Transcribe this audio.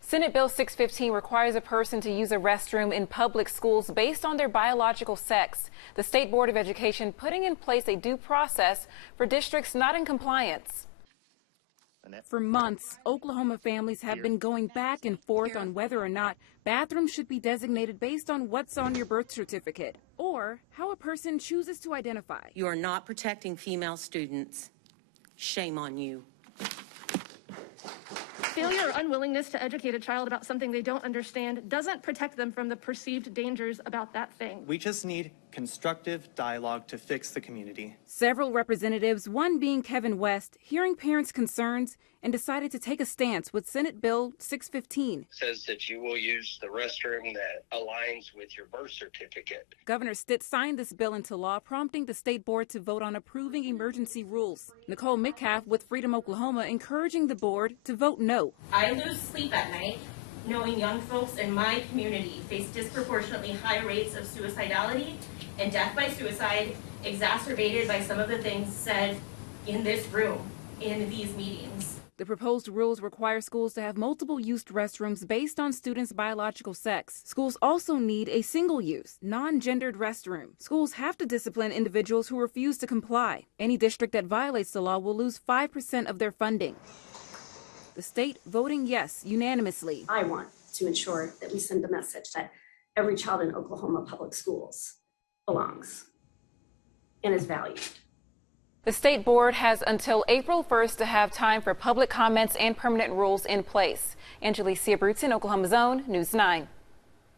Senate Bill 615 requires a person to use a restroom in public schools based on their biological sex. The State Board of Education putting in place a due process for districts not in compliance. For months, Oklahoma families have been going back and forth on whether or not bathrooms should be designated based on what's on your birth certificate or how a person chooses to identify. You are not protecting female students. Shame on you. Failure or unwillingness to educate a child about something they don't understand doesn't protect them from the perceived dangers about that thing. We just need constructive dialogue to fix the community. Several representatives, one being Kevin West, hearing parents' concerns and decided to take a stance with Senate Bill 615. Says that you will use the restroom that aligns with your birth certificate. Governor Stitt signed this bill into law, prompting the state board to vote on approving emergency rules. Nicole Metcalf with Freedom Oklahoma encouraging the board to vote no. I lose sleep at night knowing young folks in my community face disproportionately high rates of suicidality and death by suicide, exacerbated by some of the things said in this room, in these meetings. The proposed rules require schools to have multiple-use restrooms based on students' biological sex. Schools also need a single-use, non-gendered restroom. Schools have to discipline individuals who refuse to comply. Any district that violates the law will lose 5% of their funding. The state voting yes unanimously. I want to ensure that we send the message that every child in Oklahoma public schools belongs and is valued. The state board has until April 1st to have time for public comments and permanent rules in place. Angelicia Bruton, Oklahoma Zone, News 9.